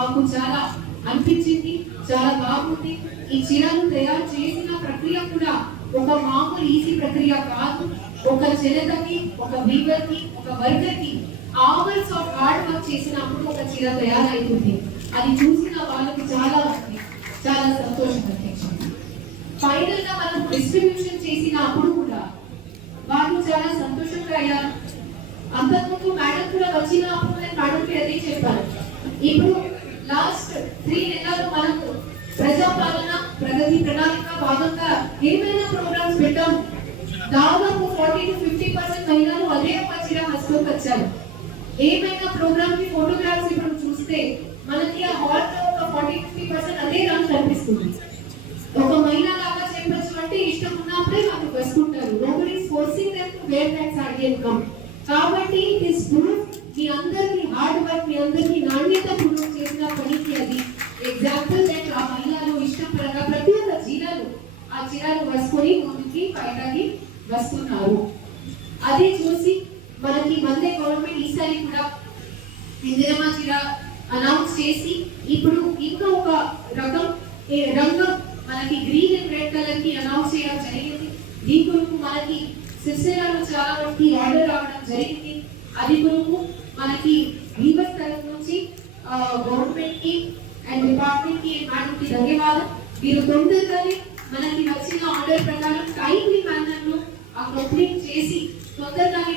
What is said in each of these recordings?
మాకు చాలా అనిపించింది, చాలా బాగుంది. ఈ చీరను తయారు చేసిన ప్రక్రియ కూడా ఒక మామూలు ఈజీ ప్రక్రియ కాదు. ఒక చెలతకి, ఒక వీవర్ కి, ఒక వర్కర్ కి అవర్స్ ఆఫ్ హార్డ్ వర్క్ చేసినప్పుడు ఒక చీర తయారైతుంది. అది చూసిన వాళ్ళకి చాలా సంతోషం అనిపించింది. ఫైనల్ గా మనం డిస్ట్రిబ్యూషన్ చేసినప్పుడు కూడా వాళ్ళు చాలా సంతోషంగా అయ్యారు. అంతకుముందు మేడం కూడా వచ్చినప్పుడు నేను మేడంకి అదే చెప్పాను. ఇప్పుడు లాస్ట్ 3 నెలలు మనము ప్రజాపాలన ప్రగతి ప్రణాళిక భాగంగా ఏమైనా ప్రోగ్రామ్స్ పెట్టాము. దాదాపు 40 to 50% మహిళలు అదే చీర హస్తం వచ్చారు. ఏమైనా ప్రోగ్రామ్ కి ఫోటోగ్రాఫ్స్ ఇప్పుడు చూస్తే మనకి ఆ హాల్ లో ఒక 40-50% అదే రంగు కనిపిస్తుంది. ఒక మహిళ లాగా చెప్పచ్చు అంటే ఇష్టం ఉన్నప్పుడే వాళ్ళు వేసుకుంటారు. Nobody is forcing them to wear that sari and come. కాబట్టి ఇట్ ఇస్ ప్రూఫ్ మీ అందరికీ హార్డ్ వర్క్, మీ అందరికీ నాణ్యత పూర్వకం చేసిన పనికి అది ఎగ్జాంపుల్ దట్ ఆ మహిళలు ఇష్టపరంగా ప్రతి ఒక్క చీరలు ఆ చీరలు వేసుకొని ముందుకి బయటకి వస్తున్నారు. అది చూసి మనకి మందే గవర్నమెంట్ ఈసారి కూడా ఇందిరమ్మ చీర అనౌన్స్ చేసి ఇప్పుడు ఇంకా ఒక రంగం మనకి గ్రీన్ అండ్ రెడ్ కలర్ కి అనౌన్స్ చేయడం జరిగింది. దీని కొరకు మనకి సిరిసిల్లలో చాలా వరకు ఆర్డర్ రావడం జరిగింది. అది కొరకు మనకి వీవర్స్ తరఫు నుంచి గవర్నమెంట్ కి అండ్ డిపార్ట్మెంట్ కి మేడంకి ధన్యవాదాలు. మీరు తొందరగానే మనకి వచ్చిన ఆర్డర్ ప్రకారం టైమ్లీ మేనర్ లో ఆ కంప్లీట్ చేసి తొందరగానే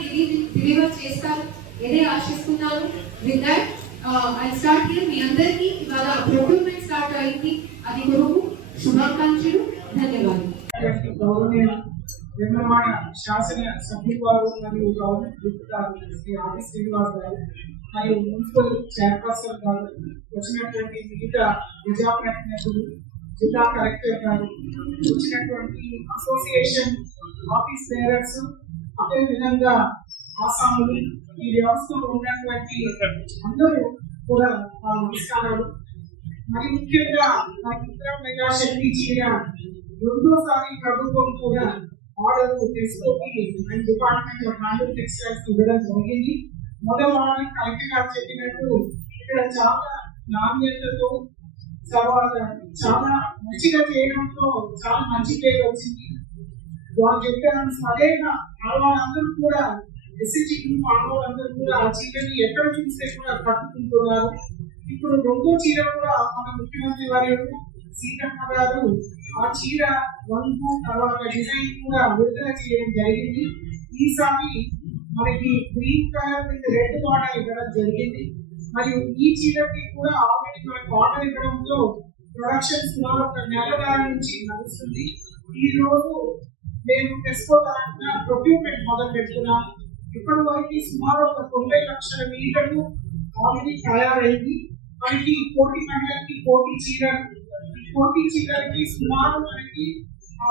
డెలివర్ చేస్తారు ఇదే ఆశిస్తున్నాను. With that I start here. మీ అందరికీ ఇవాళ ప్రొక్యూర్మెంట్ స్టార్ట్ అయింది. అది కొరకు శుభాకాంక్షలు, ధన్యవాదాలు. వేములవాడ శాసన సభ్యులు వారు మరియు గవర్నమెంట్ డిప్యూటీ శ్రీ ఆది శ్రీనివాస్ గారు మరియు మున్సిపల్ చైర్పర్సన్ గారు, వచ్చినటువంటి మిగతా ప్రజాప్రతినిధులు, జిల్లా కలెక్టర్ గారు, వచ్చినటువంటి అసోసియేషన్ ఆఫీస్ బేరర్స్, అదేవిధంగా ఆసాములు, ఈ వ్యవస్థలో ఉన్నటువంటి అందరూ కూడా నమస్కారాలు. మరి ముఖ్యంగా మనకి ఉత్తర మెగా శక్తి చీర రెండోసారి ప్రభుత్వం కూడా ఆర్డర్ తీసుకొని and department of hand textiles ఇవ్వడం జరిగింది. మొదటి ఆర్డర్ కలెక్టర్ గారు చెప్పినట్టు ఇక్కడ చాలా నాణ్యతతో తర్వాత చాలా మంచిగా చేయడంతో చాలా మంచి పేరు వచ్చింది. వాళ్ళు చెప్పారు సరైన ఆడవాళ్ళందరూ కూడా ఎస్సీజీ ఆడవాళ్ళందరూ కూడా ఆ చీరని ఎక్కడ చూస్తే కూడా కట్టుకుంటున్నారు. ఇప్పుడు రెండో చీర కూడా మన ముఖ్యమంత్రి వారి సీతమ్మ గారు ఆ చీర వంగు తర్వాత డిజైన్ కూడా విడుదల చేయడం జరిగింది. ఈసారి మనకి green colour with red border ఇవ్వడం జరిగింది. మరియు ఈ చీరకి కూడా ఆల్రెడీ మనకు ఆర్డర్ ఇవ్వడంతో ప్రొడక్షన్ సుమారు ఒక నెల నుంచి నడుస్తుంది. ఈ రోజు మేము టెస్కో తరఫున ప్రొక్యూర్మెంట్ మొదలు పెడుతున్నాం. ఇప్పటి వరకు సుమారు ఒక 90 లక్షల మీటర్లు ఆల్రెడీ తయారైంది. మనకి కోటి మహిళలకి కోటి చీరలకి సుమారు మనకి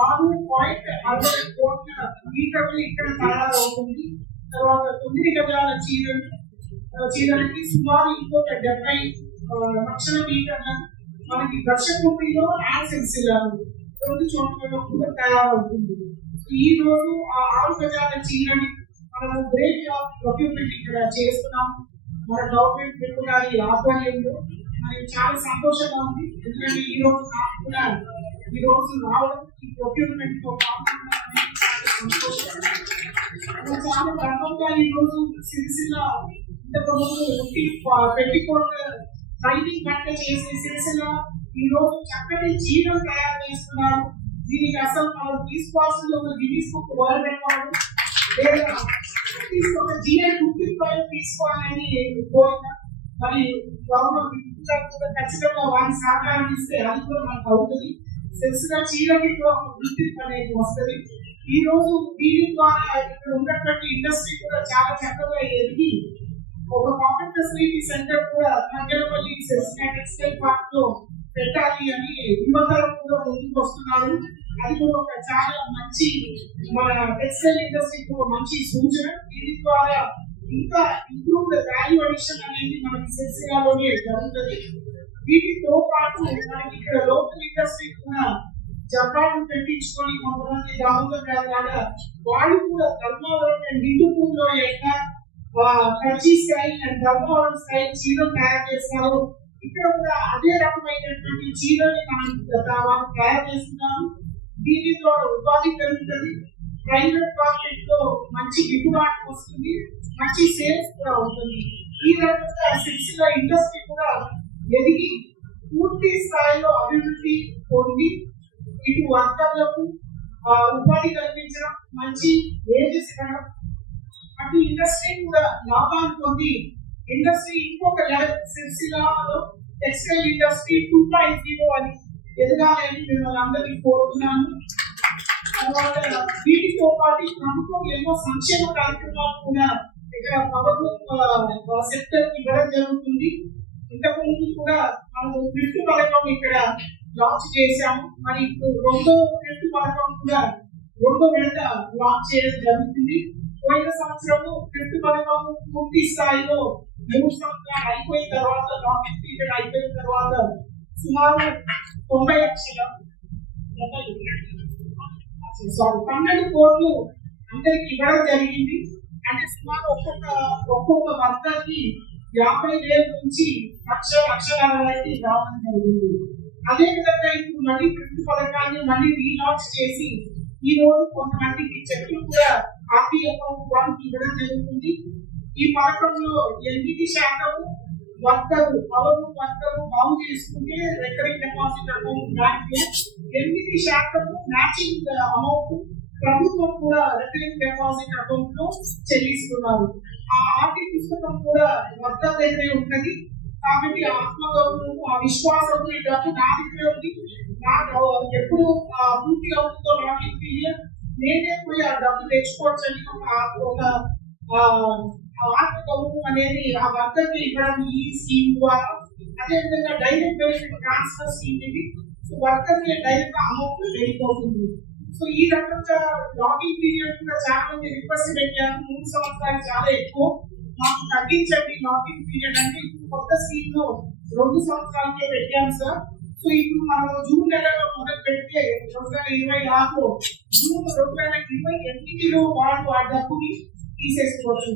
6.60 కోట్ల మీటర్లు ఇక్కడ తయారవుతుంది. తర్వాత 9 గజాల చీరలకి సుమారు ఇంకొక 70 లక్షల మీటర్ల మనకి దర్శకుండిలో యాక్సెన్సిలాలు 2 చోట్లలో కూడా తయారవుతుంది. ఈ రోజు ఆ 6 గజాల చీరని మనము బ్రేక్ ఆఫ్ ప్రొక్యూర్మెంట్ ఇక్కడ చేస్తున్నాం మన గవర్నమెంట్ పెట్టుబడి ఆధ్వర్యంలో. మనకి చాలా సంతోషంగా ఉంది. ఎందుకంటే ఈ రోజు నాకు కూడా ఈ రోజు రావడం ఈ ప్రొక్యూర్మెంట్ తో చాలా గర్వంగా ఈ రోజు సిరిసిల్ల ఇంతకు ముందు పెట్టికోట్ ట్రైనింగ్ కంటే చేసే సిరిసిల్ల ఈ రోజు చక్కటి చీరలు తయారు చేస్తున్నారు. దీనికి అసలు మనం తీసుకోవాల్సింది ఒక గిన్నీస్ బుక్ వరల్డ్ రికార్డు లేదా ఒక జిఐ గుర్తింపు తీసుకోవాలని కోరిక. మరి గవర్నమెంట్ ఖచ్చితంగా వారి సహకారం ఇస్తే అది కూడా మనకు అవుతుంది. సెల్స్గా చీరకి గుర్తింపు అనేది వస్తుంది. ఈ రోజు దీని ద్వారా ఇక్కడ ఉన్నటువంటి ఇండస్ట్రీ కూడా చాలా చక్కగా ఎదిగి ఒక కామన్ ఫెసిలిటీ సెంటర్ కూడా తంగలపల్లి సెల్స్గా టెక్స్టైల్ పార్క్ లో పెట్టాలి అని యువతరం కూడా ముందుకు వస్తున్నారు. అది కూడా ఒక చాలా మంచి మన టెక్స్టైల్ ఇండస్ట్రీకి ఒక మంచి సూచన. దీని ద్వారా ఇంకా ఇంప్రూవ్డ్ వాల్యూ అడిషన్ అనేది మనకి సిరిసిల్లాలోనే జరుగుతుంది. వీటితో పాటు మనకి ఇక్కడ లోకల్ ఇండస్ట్రీ కూడా జపాన్ పెట్టించుకొని కొంతమంది దామోదర్ గారు లాగా వాళ్ళు కూడా ధర్మవరం అండ్ హిందూపూర్లో యొక్క కర్జీ స్టైల్ అండ్ ధర్మవరం స్టైల్ చీరలు తయారు చేస్తారు. ఇక్కడ కూడా అదే రకమైనటువంటి చీరని వాళ్ళు తయారు చేస్తున్నారు. దీని ద్వారా ఉపాధి పెరుగుతుంది, ప్రైవేట్ మార్కెట్ లో మంచి గిట్టుబాటు వస్తుంది, మంచి సేల్స్ కూడా ఉంటుంది. ఈ రకంగా సిరిసిల్ల ఇండస్ట్రీ కూడా ఎదిగి పూర్తి స్థాయిలో అభివృద్ధి పొంది ఇటు వర్కర్లకు ఉపాధి కల్పించడం, మంచి వేజెస్ ఇవ్వడం, అటు ఇండస్ట్రీ కూడా లాభాలు పొంది ఇండస్ట్రీ ఇంకొక లెవెల్ సిరిసిల్లలో టెక్స్టైల్ ఇండస్ట్రీ 2.0 అని ఎదగాలని మిమ్మల్ని అందరికీ కోరుతున్నాను. తర్వాత వీటితో పాటు ప్రభుత్వం ఎన్నో సంక్షేమ కార్యక్రమాలు కూడా ఇక్కడ పవర్ సెక్టర్ ఇవ్వడం జరుగుతుంది. ఇంతకు ముందు కూడా మనము గిఫ్ట్ పథకం ఇక్కడ లాంచ్ చేశాము. మరి ఇప్పుడు రెండో గిఫ్ట్ పథకం కూడా రెండో విడత లాంచ్ చేయడం జరుగుతుంది. పోయిన సంవత్సరము గిఫ్ట్ పథకం పూర్తి స్థాయిలో 3 సంవత్సరాలు అయిపోయిన తర్వాత, లాంగ్ పీరియడ్ అయిపోయిన తర్వాత సుమారు 90 లక్షల 12 కోట్లు అందరికి ఇవ్వడం జరిగింది. అంటే సుమారు ఒక్కొక్క వర్గానికి 50,000 నుంచి 1,00,00,000 వరకు రావడం జరిగింది. అదే విధంగా ఇప్పుడు మళ్ళీ గిఫ్ట్ పథకాన్ని మళ్ళీ రీలాంచ్ చేసి ఈ రోజు కొంతమందికి చెట్లు కూడా ఆర్టీ అకౌంట్ వాళ్ళకి ఇవ్వడం జరుగుతుంది. ఈ పథకంలో 8% వర్కరు బాగు చేసుకుంటే recurring deposit account bank 8% matching amount ప్రభుత్వం కూడా రికరింగ్ డిపాజిట్ అకౌంట్ లో చెల్లిస్తున్నారు. ఆ ఆర్టీ పుస్తకం కూడా వర్కర్ దగ్గరే ఉంటది. కాబట్టి ఆత్మగౌరవం, ఆ విశ్వాసం, ఈ డబ్బు నా దగ్గరే ఉంది, నాకు ఎప్పుడు పూర్తి అవుతుందో నాకు పీరియడ్ నేనే పోయి ఆ డబ్బు తెచ్చుకోవచ్చు అని ఒక ఆత్మగౌరవం అనేది ఆ వర్కర్కి ఇవ్వడం ఈ స్కీమ్ ద్వారా. అదేవిధంగా డైరెక్ట్ బెనిఫిట్ ట్రాన్స్ఫర్ స్కీమ్ ఇది. సో వర్కర్కి డైరెక్ట్ అమౌంట్ వెళ్ళిపోతుంది. సో ఈ రకంగా లాగింగ్ పీరియడ్ కూడా చాలా మంది రిక్వెస్ట్ పెట్టారు. 3 సంవత్సరాలు చాలా ఎక్కువ, మాకు తగ్గించండి లాగింగ్ పీరియడ్ అంటే. ఇప్పుడు కొత్త స్కీమ్ లో 2 సంవత్సరాలకే పెట్టాము సార్. సో ఇప్పుడు మనం జూన్ నెలలో మొదలు పెడితే 2026 జూన్ 2028లో వాళ్ళు ఆ డబ్బుని తీసేసుకోవచ్చు.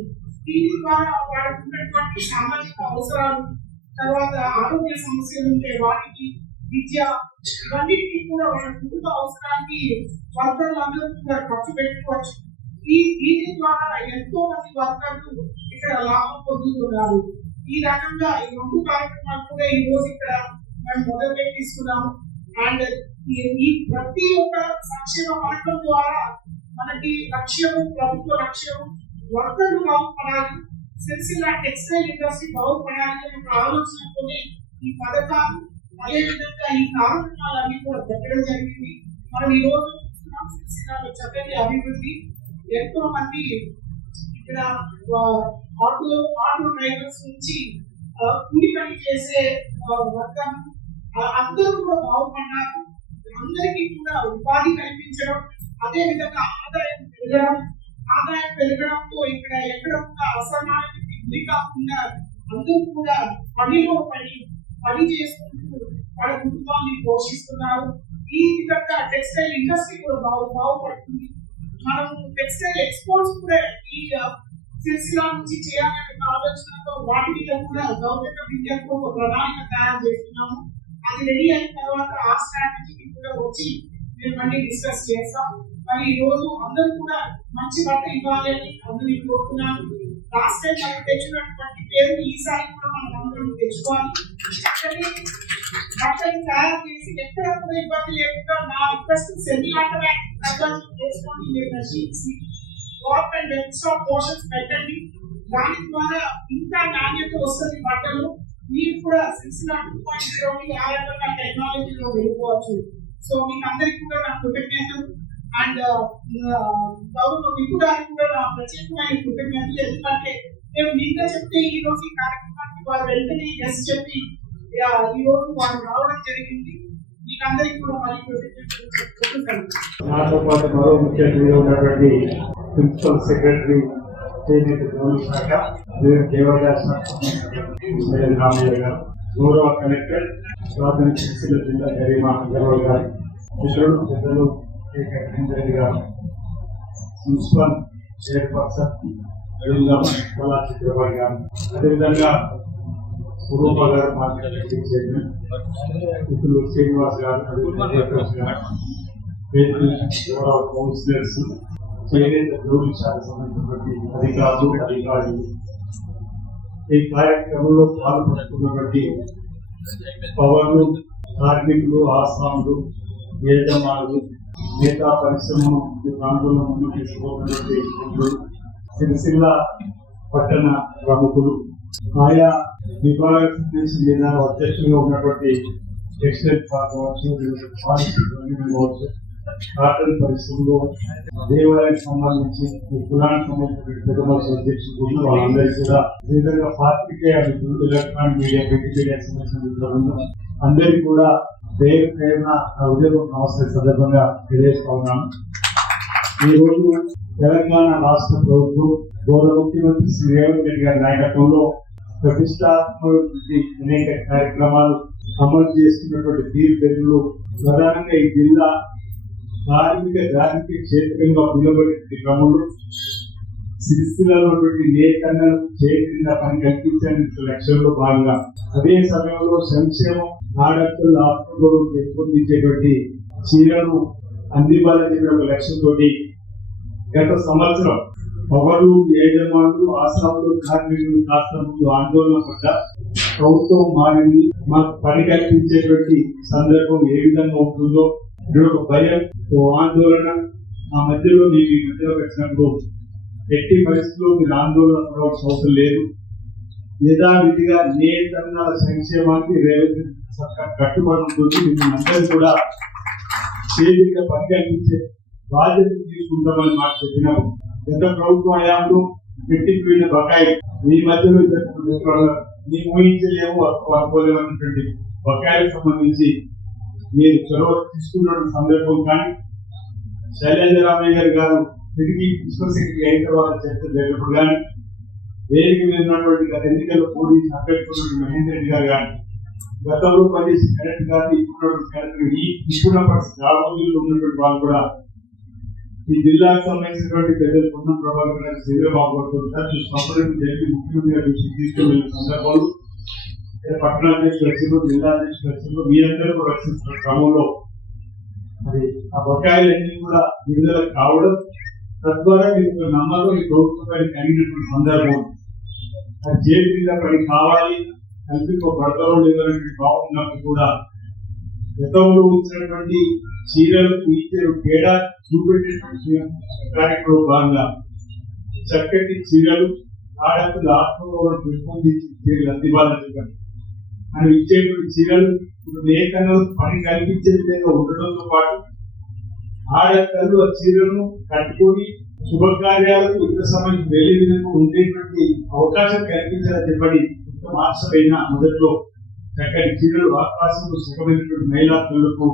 దీని ద్వారా వాళ్ళకు ఉన్నటువంటి సామాజిక అవసరాలు, తర్వాత ఆరోగ్య సమస్యలు ఉంటే వాటికి, విద్య, ఇవన్నిటికీ కూడా వాళ్ళ కుటుంబ అవసరానికి వర్కర్లు అందరూ కూడా ఖర్చు పెట్టుకోవచ్చు. దీని ద్వారా ఎంతో మంది వర్కర్లు ఇక్కడ లాభం పొందుతున్నారు. ఈ రకంగా ఈ 2 కార్యక్రమాలు కూడా ఈ రోజు ఇక్కడ మనం మొదలుపెట్టి తీసుకున్నాము. అండ్ ఈ ప్రతి ఒక్క సంక్షేమ పథకం ద్వారా మనకి లక్ష్యము, ప్రభుత్వ లక్ష్యము వర్కర్లు బాగుపడాలి, సిరిసిల్ల టెక్స్టైల్ ఇండస్ట్రీ బాగుపడాలి అనే ఒక ఆలోచనతోనే ఈ పథకాలు, అదేవిధంగా ఈ కార్యక్రమాలన్నీ కూడా పెట్టడం జరిగింది. మనం ఈ రోజు చూస్తున్నాం సిరిసిల్లలో చక్కటి అభివృద్ధి. ఎంతో మంది ఇక్కడ ఆటో డ్రైవర్స్ నుంచి కూలి పని చేసే వర్గం అందరూ కూడా బాగుపడ్డారు. అందరికీ కూడా ఉపాధి కల్పించడం, అదే విధంగా ఆదాయం పెరగడంతో ఇక్కడ ఎక్కడ కూడా అసమానతకి గురి కాకుండా అందరూ కూడా పని చేసుకుంటూ వాళ్ళ కుటుంబాన్ని పోషిస్తున్నారు. ఈ విధంగా టెక్స్టైల్ ఇండస్ట్రీ కూడా బాగుపడుతుంది. మనం టెక్స్టైల్ ఎక్స్పోర్ట్స్ కూడా ఈ సిరిసిల్ల నుంచి చేయాలనే ఆలోచనతో వాటి మీద కూడా గవర్నమెంట్ ఆఫ్ ఇండియాతో ఒక ప్రణాళిక తయారు చేస్తున్నాము. అది రెడీ అయిన తర్వాత ఆ స్ట్రాటజీకి కూడా వచ్చి మేము మళ్ళీ డిస్కస్ చేస్తాం. మరి ఈ రోజు అందరూ కూడా మంచి బట్ట ఇవ్వాలి అని అందరూ కోరుతున్నాను. లాస్ట్ టైం మనం తెచ్చినటువంటి పేరు ఈసారి కూడా మనం అందరం తెచ్చుకోవాలి. బట్టలు తయారు చేసి ఎక్కడ కూడా ఇబ్బంది లేకుండా నా రిక్వెస్ట్ గవర్నమెంట్ ఎక్స్ట్రా పోర్షన్స్ పెట్టండి. దాని ద్వారా ఇంకా నాణ్యత వస్తుంది బట్టలు. మీరు కూడా సిరిసిల్ల 2.0 ఆ రకంగా టెక్నాలజీలో వెళ్ళిపోవచ్చు. సో మీకు అందరికీ కూడా నా కృతజ్ఞతలు. అండ్ గౌరవ విపుడానికి కూడా నా ప్రత్యేకమైన కృతజ్ఞతలు. ఎందుకంటే మేము మీతో చెప్తే ఈ రోజు ఈ కార్యక్రమానికి వారు వెంటనే ఎస్ చెప్పి ఈ రోజు వారు రావడం జరిగింది. మీకు అందరికీ కూడా మరి కృతజ్ఞతలు. నాతో పాటు మరో ముఖ్య అతిథిగా ఉన్నటువంటి ప్రిన్సిపల్ సెక్రటరీ శాఖ దేవదాస్ రామయ్య గారు, గౌరవ కలెక్టర్ రాజధాని సిరిసిల్ల జిల్లా గరిమా అగర్వాల్ గారు, మిత్రులు పెద్దలు గారు, మున్సిపల్ చైర్పర్సన్ గారు, అదేవిధంగా కుటుంబ గారు మార్కెట్ చైర్మన్, ఇప్పుడు శ్రీనివాస్ గారు, కౌన్సిలర్స్, చేనేత జోడించాలకు సంబంధించినటువంటి అధికారులు, ఈ కార్యక్రమంలో పాల్గొంటున్నటువంటి పౌరులు, కార్మికులు, ఆసాములు, యజమానులు, నేతా పరిశ్రమను ప్రాంతంలో ముందుకు తీసుకుపోతున్నటువంటి సిరిసిల్ల పట్టణ ప్రముఖులు, ఆయా విభాగాలకు సంబంధించిన అధ్యక్షులుగా ఉన్నటువంటి టెక్స్టైల్ కావచ్చు, కావచ్చు, కాటన్ పరిశ్రమలో దేవాలయానికి సంబంధించి కులానికి సంబంధించిన పెద్దమల్స్ అధ్యక్షులు వాళ్ళందరికీ కూడా విధంగా పాత్రికేయ మిత్రులు, ఎలక్ట్రానిక్ మీడియా, ప్రింట్ మీడియాకి సంబంధించిన అందరికీ కూడా పేరు పేరున ఉద్యోగ నమస్తే సందర్భంగా తెలియజేస్తా ఉన్నాను. ఈ రోజు తెలంగాణ రాష్ట్ర ప్రభుత్వం గౌరవ ముఖ్యమంత్రి శ్రీ రేవంత్ రెడ్డి గారి నాయకత్వంలో ప్రతిష్టాత్మక అనేక కార్యక్రమాలు అమలు చేస్తున్నటువంటి తీరుతెన్నులు ప్రధానంగా ఈ జిల్లా కార్మిక క్షేత్రంగా పిలువబడే క్రమంలో సిరిసిల్లలో నేతన్నలు చేతిన పని కల్పించడానికి లక్ష్యంలో భాగంగా అదే సమయంలో సంక్షేమం, ఆడపిల్లల ఆత్మగౌరవం పెంపొందించేటువంటి చీరను అందివ్వాలని ఒక లక్ష్యంతో గత సంవత్సరం పౌరులు, యజమానులు, ఆసాములు, కార్మికులు కాస్త ముందు ఆందోళన పడ్డ ప్రభుత్వం మారింది. మాకు పని కల్పించేటువంటి సందర్భం ఏ విధంగా ఉంటుందో ఒక భయం, ఆందోళన ఆ మధ్యలో మీకు ఈ మధ్యలో వచ్చినప్పుడు ఎట్టి పరిస్థితుల్లో మీరు ఆందోళన పడవలసిన అవసరం లేదు. యథావిధిగా నేతన్నల సంక్షేమానికి రేవంత్ సర్కార్ కట్టుబడి ఉంటుంది. మిమ్మల్ని అందరూ కూడా చేతిగా పని కల్పించే బాధ్యత తీసుకుంటామని మాట చెప్పినాము. గత ప్రభుత్వ హయాంలో పెట్టిపోయిన బకాయి ఈ మధ్యలో మేము ఊహించలేము, అనుకోలేమన్నటువంటి బకాయిలకు సంబంధించి మీరు చొరవ తీసుకున్న సందర్భం కానీ శైలేంద్రరామయ్య గారు తిరిగి విశ్వ సెక్రటరీ అయిన తర్వాత చర్చ జరిగినప్పుడు కానీ వేదిక మీద ఉన్నటువంటి గత ఎన్నికల్లో పోటీ అభ్యర్థున్నటువంటి మహేందర్ రెడ్డి గారు కానీ గతంలో పనిచేసిన కలెక్టర్ గారు ఇప్పుడున్నటువంటి కలెక్టర్ ఇప్పుడు రోజుల్లో ఉన్నటువంటి వాళ్ళు కూడా ఈ జిల్లాకు సంబంధించినటువంటి పెద్దలు పొన్నం ప్రభాకర్ గారు, శ్రీరాబాబు గారు సంప్రదింపు జరిపి ముఖ్యమంత్రి గారు తీసుకుని వెళ్ళిన సందర్భంలో పట్టణ అధ్యక్షులు వచ్చిందో, జిల్లా అధ్యక్షులు వచ్చిందో, మీరందరూ కూడా రక్షిస్తున్న క్రమంలో మరి ఆ బకాయిలన్నీ కూడా విడుదల కావడం తద్వారా మీకు నమ్మకం ఈ ప్రభుత్వంపై కలిగినటువంటి సందర్భం. అది జైలు మీద పని కావాలి, కల్పింపబడతారో లేదనే భావం ఉన్నప్పుడు కూడా గతంలో వచ్చినటువంటి చీరలకు ఇచ్చారు తేడా చూపెట్టేటువంటి కార్యక్రమం భాగంగా చక్కటి చీరలు, ఆడపిల్ల ఆత్మగౌరవం పెంపొందించి చీరలు అందివ్వాలని అని ఇచ్చేటువంటి చీరలు నేతలు పని కల్పించే విధంగా ఉండడంతో పాటు ఆడపిల్లలు ఆ చీరను కట్టుకొని శుభకార్యాలకు ఇంత సమయం వెళ్లే విధంగా ఉండేటువంటి అవకాశం కల్పించాలని చెప్పని మార్చబడిన మొదట్లో చక్కటి చీరలు ఆకాశంలో సుఖమైనటువంటి మహిళా పిల్లలకు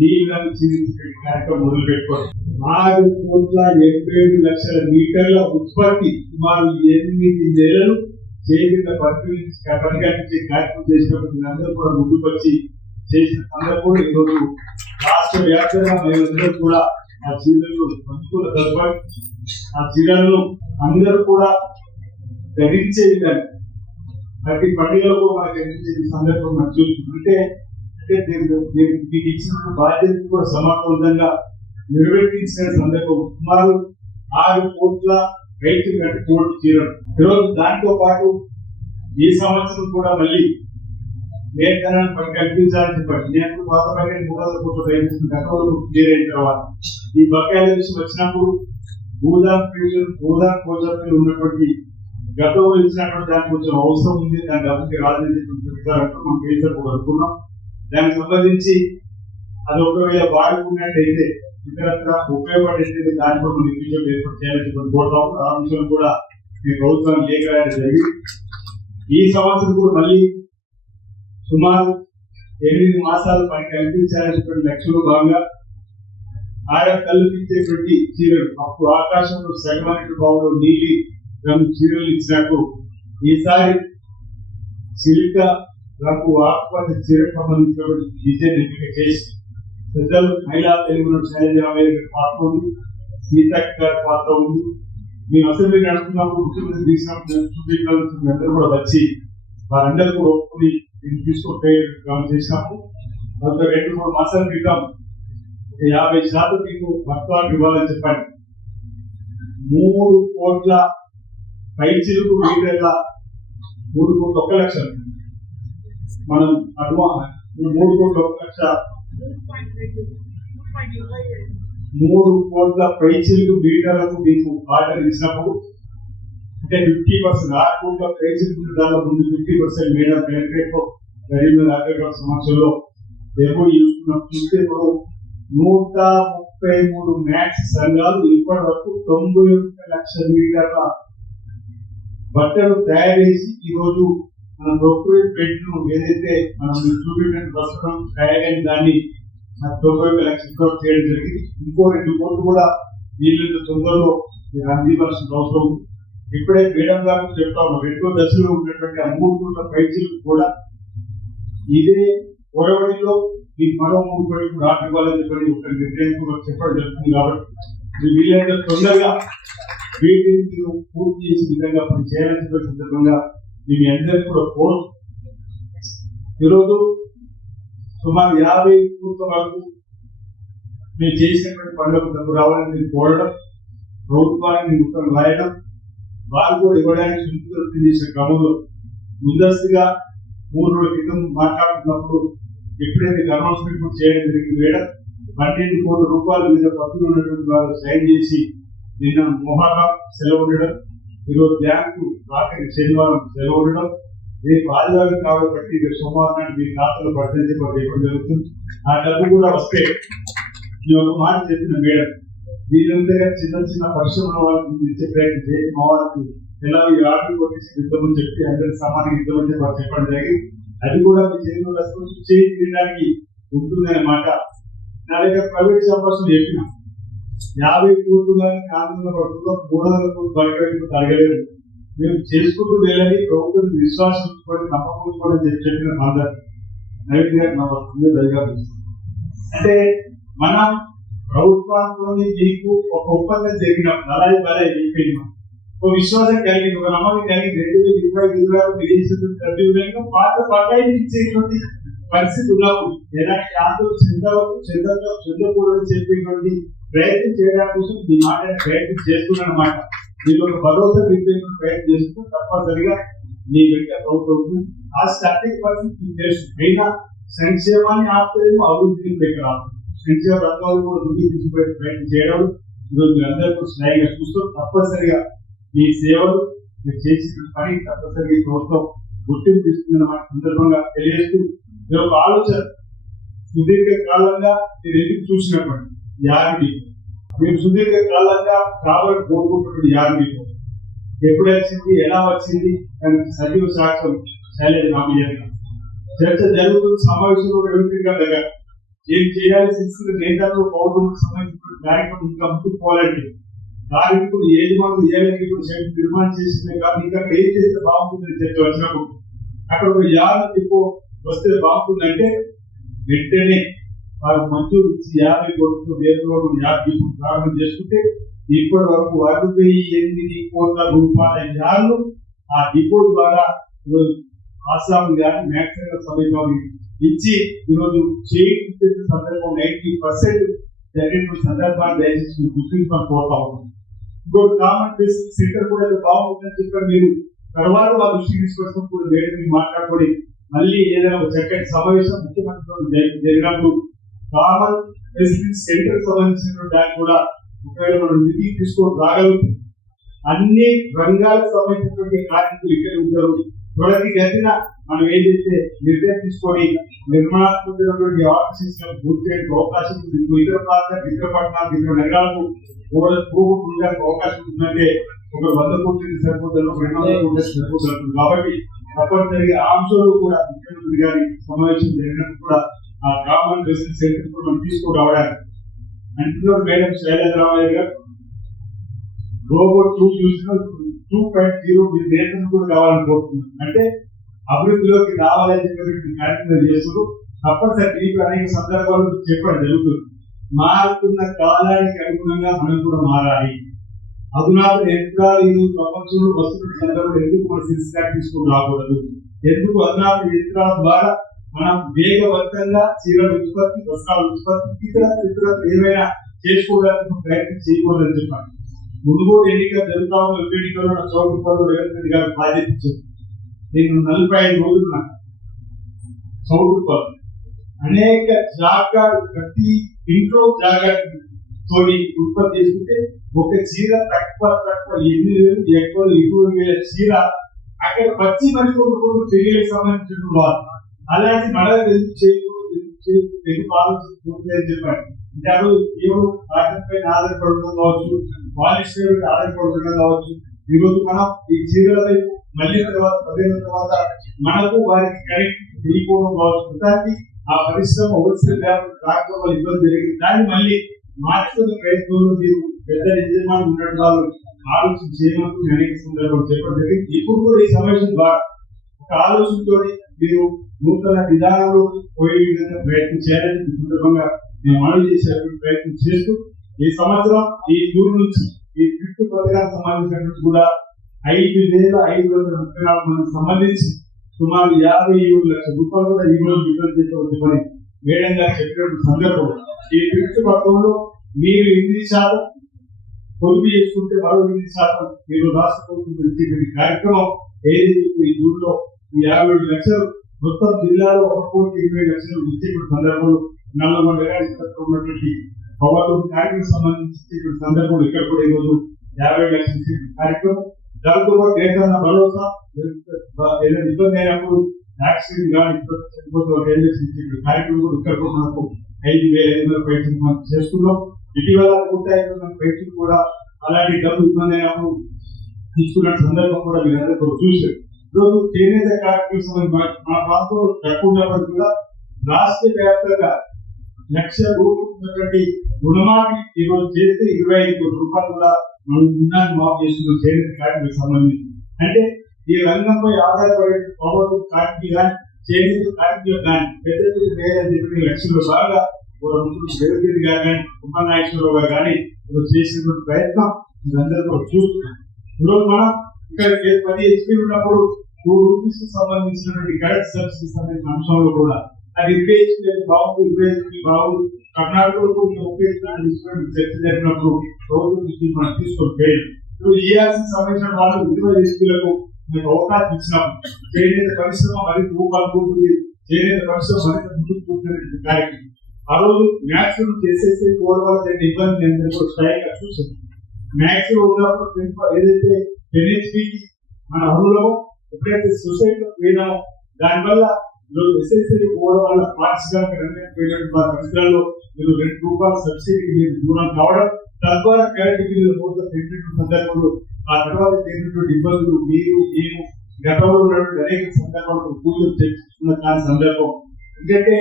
నీళ్లను చీరించే కార్యక్రమం మొదలు పెట్టుకోండి. 6,87,00,000 మీటర్ల ఉత్పత్తి సుమారు 8 నెలలు చేతిగా పరిగణించే కార్యక్రమం చేసినప్పుడు అందరూ కూడా ముందుకు వచ్చి చేసిన సందర్భంలో ఈరోజు రాష్ట్ర వ్యాప్తంగా మహిళలందరూ కూడా ఆ చీరలు అనుకూల తదుపరి ఆ చీరలను అందరూ కూడా ధరించే విధంగా ప్రతి పండుగలకు మనకు కనిపించే సందర్భం మనం చూస్తుంటే మీకు ఇచ్చిన బాధ్యత కూడా సమర్థవంతంగా నిర్వర్తించిన సందర్భం. సుమారు 6 కోట్ల రైతు కోటి చీరలు ఈరోజు దాంతో పాటు ఈ సంవత్సరం కూడా మళ్ళీ నేతనాన్ని పని కల్పించాలని చెప్పండి. నేను పాత బకాయి 300 కోట్ల రైతు గతంలో క్లియర్ అయిన తర్వాత ఈ బకాయిల విషయం వచ్చినప్పుడు భూదాన్ కోజాపల్లి ఉన్నటువంటి గతంలో ఇచ్చినటువంటి దానికి కొంచెం అవసరం ఉంది, దానికి అభివృద్ధి రాజనీతి మనం కేసీఆర్ కూడా అనుకున్నాం. దానికి సంబంధించి అది ఒకవేళ వాడుకున్నట్టయితే ఇతరత్ర ఉపయోగపడేది దాన్ని కూడా మనం ఇండివిజువల్ ఏర్పాటు చేయాలని చెప్పి కోరుతాము. ఆ విషయం కూడా మీ ప్రభుత్వాన్ని లేఖ రాయడం జరిగింది. ఈ సంవత్సరం కూడా మళ్ళీ సుమారు 8 మాసాలు పని కల్పించాలనేటువంటి లక్ష్యంలో భాగంగా ఆయా కల్పించేటువంటి చీరలు అప్పుడు ఆకాశంలో సగమైన భావంలో నీలి రంగు చీరలు ఇచ్చినట్టు ఈసారి సిల్క రంగు ఆకుపచ్చ చీరకు సంబంధించినటువంటి డిజైన్ ఎంపిక చేసి పెద్దలు మహిళా తెలుగు శైలజామయ్య గారి పాత్ర ఉంది, సీతక్క గారి పాత్ర ఉంది. మేము అసెంబ్లీ నడుపుతున్నప్పుడు ముఖ్యమంత్రి తీసినప్పుడు అందరూ కూడా వచ్చి వారందరూ కూడా ఒప్పుకుని దీన్ని తీసుకుంటే చేసినప్పుడు ఒక 2-3 మాసాల క్రితం 50% మీకు భక్తులకు ఇవ్వాలని చెప్పండి. 3 కోట్ల పైచిలుకు మీటర్ల 3 కోట్ల 1 లక్షలు మనం అడ్వా 3 కోట్ల 1 లక్ష 3 కోట్ల పైచిలుకు మీటర్లకు మీకు ఆర్డర్ ఇచ్చినప్పుడు అంటే 50% 6 కోట్ల పైచిలుకు దానిలో ముందు 50% మేడం కలెక్టరేట్ గరీబ్ సమస్యలో ఎప్పుడు చూస్తే ఇప్పుడు 133 మ్యాక్స్ సంఘాలు ఇప్పటి వరకు 91 లక్షల మీటర్ల బట్టలు తయారు చేసి ఈ రోజు మన ప్రొక్యూర్మెంట్ ను ఏదైతే మనం చూపించిన ప్రస్తుతం తయారైన దాన్ని 91 లక్షలు చేయడం జరిగింది. ఇంకో 2 కోట్లు కూడా వీళ్ళ తొందరలో అందించాల్సిన అవసరం. ఇప్పుడే మేడం గారు చెప్తాము 2వ దశలో ఉన్నటువంటి ఆ 3 కోట్ల పైచీలకు కూడా ఇదే ఒరవడిలో ఈ మరో 3 కోట్లు రాష్ట్ర ఇవ్వాలని చెప్పి ఒక నిర్ణయం కూడా చెప్పడం జరుగుతుంది. కాబట్టి వీలైనంత తొందరగా వీటిని మీరు పూర్తి చేసే విధంగా పని చేయాలని చెప్పే సందర్భంగా మీ అందరికీ కూడా కోరు. ఈరోజు సుమారు 50 కోట్ల వరకు మేము చేసినటువంటి పనులకు డబ్బు రావాలని మీరు కోరడం, ప్రభుత్వాన్ని ఉత్తరం రాయడం, వారు కూడా ఇవ్వడానికి సుముఖం చేసే క్రమంలో ముందస్తుగా 3 రోజుల క్రితం మాట్లాడుతున్నప్పుడు ఎప్పుడైతే అనౌన్స్మెంట్ చేయడం జరిగింది మేడం 12 కోట్ల రూపాయల మీద పత్రులు ఉన్నటువంటి వారు సైన్ చేసి నిన్న మొహర్రం సెలవు ఉండడం, ఈరోజు బ్యాంకు రాత్రి శనివారం సెలవు ఉండడం, రేపు ఆదివారం కాబట్టి రేపు సోమవారం నాడు మీ ఖాతాలో పడుతుంది చెప్పడం జరుగుతుంది. ఆ డబ్బు కూడా వస్తే ఈ ఒక మాట చెప్పిన మేడం వీళ్ళందరూ చిన్న పరిశ్రమల వాళ్ళకి ఇచ్చే ప్రయత్నం చేసి మా వాళ్ళకి ఎలా ఈ ఆర్డర్ కొట్టేసి ఇద్దామని చెప్పి అందరికి సమానంగా ఇద్దామని చెప్పడం జరిగింది. అది కూడా మీ చేతిలో చేయడానికి ఉంటుందన్నమాట. నా దగ్గర ప్రైవేట్ సంపర్శం చెప్పిన 50 కోట్లు కానీ ఆందోళన పడుతుందో 300 కోట్లు బయట అడగలేదు. మీరు చేసుకుంటూ వెళ్ళని ప్రభుత్వం విశ్వాసం ఉంచుకోండి, నమ్మకం ఉంచుకోండి చెప్పిన అందరు నవీన్ గారు నా వస్తుంది అంటే మనం ప్రభుత్వంతో మీకు ఒక ఒప్పందం జరిగినప్పుడు అలాగే బలే అయిపోయింది. ఒక విశ్వాసం కలిగింది, ఒక నమ్మకం కలిగింది. 2020 పాత బకాయిలు ఇచ్చేటువంటి పరిస్థితి ఉన్నప్పుడు ఎలాంటి ఆందోళన చెందకూడదని చెప్పేటువంటి ప్రయత్నం చేయడం కోసం ఈ మాట ప్రయత్నం చేస్తున్నానమాట. మీరు ఒక భరోసా ఇచ్చేటువంటి ప్రయత్నం చేస్తూ తప్పనిసరిగా మీ వెంట ప్రభుత్వం ఆ 30% తెలుసు. అయినా సంక్షేమాన్ని ఆపలేదు, అభివృద్ధిని దగ్గర సంక్షేమ రంగాలు కూడా ముందుకు తీసుకునే ప్రయత్నం చేయడం ఈరోజు మీరందరూ స్నేహంగా చూస్తూ తప్పనిసరిగా మీ సేవలు మీరు చేసిన పని తప్పనిసరిగా ప్రభుత్వం గుర్తింపు ఇస్తుందన్న సందర్భంగా తెలియజేస్తూ మీరు ఒక ఆలోచన సుదీర్ఘ కాలంగా మీరు ఎందుకు చూసినటువంటి యార్డీ మీరు సుదీర్ఘ కాలంగా కావాలని కోరుకుంటున్నటువంటి యార్డీ ఎప్పుడు వచ్చింది, ఎలా వచ్చింది దానికి సజీవ సాక్ష్యం శైలజ రామయ్య చర్చ జరుగుతున్న సమావేశంలో ఎవరిగా దగ్గర ఏం చేయాలి శిక్షణ నేతలు పౌరులకు సంబంధించిన కార్యక్రమం ఇంకా ముందుకు పోవాలంటే కార్మికులు యజమానులు ఏళ్ళకి నిర్మాణం చేసిందే కాదు ఇంకా ఏం చేస్తే బాగుంటుందని చర్చ వచ్చినప్పుడు అక్కడ ఒక యాభై ఎక్కువ వస్తే బాగుంటుందంటే వెంటనే వారు మంజూరు ఇచ్చి 50 కోట్లు వేరు 50 ప్రారంభం చేసుకుంటే ఇప్పటి వరకు 68 కోట్ల రూపాయల యాళ్ళు ఆ డిపో ద్వారా ఆసాం కానీ మ్యాక్సిమం సమయంలో ఇచ్చి ఈరోజు చేయించే సందర్భం 90% జరిగినటువంటి సందర్భాన్ని దయచేసి గుర్తించమని కోరుతా ఉన్నాం. ఇంకోటి కామన్ బేసిక్ సెంటర్ కూడా బాగుంటుందని చెప్పారు. మీరు తర్వాత వాళ్ళ దృష్టికి తీసుకొచ్చిన కూడా వేరే మాట్లాడుకొని మళ్ళీ ఏదైనా ఒక చక్కటి సమావేశం ముఖ్యమంత్రితో జరిగినప్పుడు కామన్ బేసిక్ సెంటర్ సంబంధించినటువంటి దాన్ని కూడా ఒకవేళ మనం నిధికి తీసుకొని రాగలుగుతుంది. అన్ని రంగాలకు సంబంధించినటువంటి కార్మికులు ఇక్కడ ఉంటారు. త్వరకి గతిన మనం ఏదైతే నిర్ణయం తీసుకొని నిర్మాణాత్మకమైనటువంటి ఆఫీసెస్ పూర్తి చేయడానికి అవకాశం ఉంది. ఇతర ప్రాంతాలకు ఇతర పట్టణాలకు ఇతర నగరాలకు ఉండడానికి అవకాశం ఉందంటే ఒక 100 కోట్లు సరిపోతుంది, 200 కోట్లు సరిపోతుంది. కాబట్టి తప్పనిసరిగా ఆ అంశాలు కూడా ముఖ్యమంత్రి గారి సమావేశం జరిగినప్పుడు కూడా ఆ కామన్ బేసిక్ సెంటర్ కూడా మనం తీసుకురావడానికి అంటున్నారు మేడం శైలజ రామయ్య గారు. రోబోట్ 2.0 మీ దేశం కూడా కావాలని కోరుతున్నారు. అంటే అభివృద్ధిలోకి రావాలని చెప్పి కార్యక్రమం చేస్తున్నారు. తప్పనిసరి మీకు అనేక సందర్భాలు చెప్పడం జరుగుతుంది. మారుతున్న కాలానికి అనుగుణంగా మనం కూడా మారాలి. అధునాతన యంత్రాలు ప్రపంచంలో వస్తున్న సందర్భంలో ఎందుకు మన సిరిస్గా తీసుకుని రాకూడదు? ఎందుకు అదనపు యంత్రాల ద్వారా మనం వేగవంతంగా చీరల ఉత్పత్తి, వస్త్రాల ఉత్పత్తి, ఇతర ఏమైనా చేసుకోవడానికి ప్రయత్నం చేయకూడదని చెప్పాను. మునుగోడు ఎన్నిక జరుగుతా ఉన్న ఉప ఎన్నికల్లో చౌటుపల్లి రేవంత్ రెడ్డి గారు బాధ్యత ఇచ్చారు. నేను 45 రోజులు నాకు చౌటుపల్లి అనేక జాగాలు, ప్రతి ఇంట్లో జాగా తోటి ఉత్పత్తి చేసుకుంటే ఒక చీర తక్కువ 8,000 ఎక్కువ 20,000 చీర అక్కడ వచ్చి మరి కొన్ని పెళ్లికి సంబంధించిన వాళ్ళు అలాంటి మన తెలుగు ఆలోచించుకుంటుందని చెప్పండి. అంటే అవి ఏవో వాటిపై ఆధారపడడం కావచ్చు, పాలిస్టర్ ఆధారపడడం కావచ్చు. ఈరోజు మనం ఈ చీరలపై మళ్ళీ తర్వాత 10 ఏళ్ళ తర్వాత మనకు వారికి కనెక్ట్ చేయకపోవడం కావచ్చు. దానికి ఆ పరిశ్రమ హోల్సేల్ రాకపోవడం వల్ల ఇబ్బంది జరిగింది. దాన్ని మళ్ళీ మార్చుకునే ప్రయత్నంలో మీరు పెద్ద యజమాని ఉండడం వాళ్ళు ఆలోచన చేయమంటూ అనేక సందర్భాలు చెప్పడం జరిగింది. ఇప్పుడు కూడా ఈ సమావేశం ద్వారా ఒక ఆలోచనతో మీరు నూతన విధానంలో పోయే విధంగా ప్రయత్నం చేయాలని ఈ సందర్భంగా నేను మనవి చేసేటువంటి ప్రయత్నం చేస్తూ ఈ సంవత్సరం ఈ జూన్ నుంచి ఈ క్రిప్టో పథకానికి సంబంధించినటువంటి కూడా 5,534 మందికి సంబంధించి సుమారు 57 లక్షల రూపాయలు కూడా ఈ రోజు విడుదల చేసే పని మేడం గారు చెప్పినటువంటి సందర్భం. ఈ క్రిప్టో పథకంలో మీరు 8% పొదుపు చేసుకుంటే మరో 8% మీరు రాష్ట్ర ప్రభుత్వం ఇచ్చేటువంటి కార్యక్రమం ఏదైతే ఈ జూన్ లో ఈ 57 లక్షలు మొత్తం జిల్లాలో 1,20,00,000 ఇచ్చేటువంటి సందర్భంలో నల్లగొండ ఉన్నటువంటి పవర్లు కార్యక్రమం సంబంధించి సందర్భంలో ఇక్కడ కూడా ఈరోజు 50 లక్షలు ఇచ్చే కార్యక్రమం. దాంతో పాటు ఏదైనా భరోసా ఏదైనా ఇబ్బంది అయినప్పుడు యాక్సిడెంట్ కానీ ఇచ్చే కార్యక్రమం కూడా ఇక్కడ కూడా మనకు 5,500 పైసలు మనం చేస్తున్నాం. ఇటీవల 150 పైసలు కూడా అలాంటి డబ్బు ఇబ్బంది అయినప్పుడు తీసుకున్న సందర్భం కూడా మీరందరూ చూసారు. ఈరోజు చేనేత కార్యక్రమం సంబంధించి మన ప్రాంతంలో తక్కువ ఉన్నప్పటికీ కూడా రాష్ట్ర వ్యాప్తంగా 1,00,000 రూపాయలు రుణమాఫీ ఈరోజు చేస్తే 25 కోట్ల రూపాయలు కూడా మనం రుణాన్ని మాఫ్ చేస్తున్న చేనేత కార్మికులకు సంబంధించి. అంటే ఈ రంగంపై ఆధారపడే పౌరులు కార్మికులు కానీ చేనేత కార్మికులు కానీ పెద్ద పెద్ద లక్ష్యంలో బాగా రేవంత్ గారు కానీ ఉమానాగేశ్వరరావు గారు కానీ చేసినటువంటి ప్రయత్నం మీరందరూ చూస్తున్నాం. ఈరోజు మనం ఇక్కడ 10 HP ఉన్నప్పుడు 2 రూపీస్ సంబంధించినటువంటి కరెంట్ సబ్సిడీ సంబంధించిన అంశంలో కూడా అది 20 HP బాగుంది, 20 HP బాగుంది. కర్ణాటకలో 30 చర్చ జరిగినప్పుడు ప్రభుత్వం మనం తీసుకొని ఇప్పుడు ఈఆర్సీ సంబంధించిన వాళ్ళు 20 HPలకు మీకు అవకాశం ఇచ్చినప్పుడు చేనేత పరిశ్రమ మరింత రూపాలనుకుంటుంది, చేనేత పరిశ్రమ మరింత ముందుకు పోతున్నటువంటి కార్యక్రమం. ఆ రోజు మ్యాథ్స్ చేసేసి పోవడం వల్ల జరిగిన ఇబ్బంది నేను స్థాయిగా చూసాను. మ్యాథ్స్ లో ఉన్నప్పుడు ఏదైతే 10 HP మన అరువులో ఎప్పుడైతే సొసైటీలో పోయినామో దానివల్ల ఎస్ఎస్సీ పోవడం వల్ల పరిసరాల్లో మీరు 2 రూపాయల సబ్సిడీ మీరు దూరం కావడం, తద్వారా కరెంట్ బిల్లులు పోతున్న సందర్భంలో ఆ తర్వాత జరిగినటువంటి ఇబ్బందులు మీరు నేను గతంలో ఉన్నటువంటి అనేక సందర్భాలు కూతురు చర్చించుకున్న దాని సందర్భం. ఎందుకంటే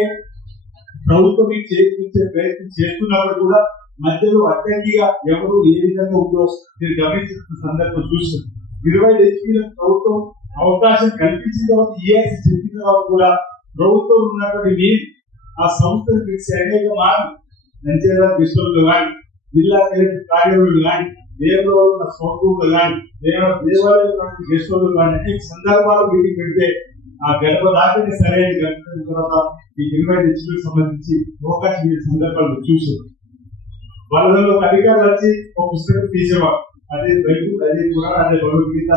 ప్రభుత్వం మీకు చేయించే ప్రయత్నం చేస్తున్నప్పుడు కూడా మధ్యలో అడ్డంకిగా ఎవరు ఏ విధంగా ఉందో మీరు గమనించిన సందర్భం చూసారు. 20 HPలకు ప్రభుత్వం అవకాశం కల్పించిన తర్వాత ఈఆర్సీ చెప్పిన తర్వాత కూడా ప్రభుత్వం ఉన్నటువంటి మీరు ఆ సంస్థను పిలిచి అనేక మార్లు నంచేదా విశ్వలు కానీ జిల్లా కార్యాలయాలు కానీ దేవాలయంలో ఉన్న స్వరూపులు కానీ దేవాలయంలో విశ్వలు కానీ అనేక సందర్భాలు మీటింగ్ పెడితే ఆ గర్భ దాటిని సరైన గడిపిన తర్వాత ఈ 20 HPలకు సంబంధించి అవకాశం ఈ సందర్భాలు చూసారు. వాళ్ళలో అధికారులు వచ్చి ఒక పుస్తకం తీసేవారు, అదే బైబుల్, అదే కూడా అదే భగవద్గీత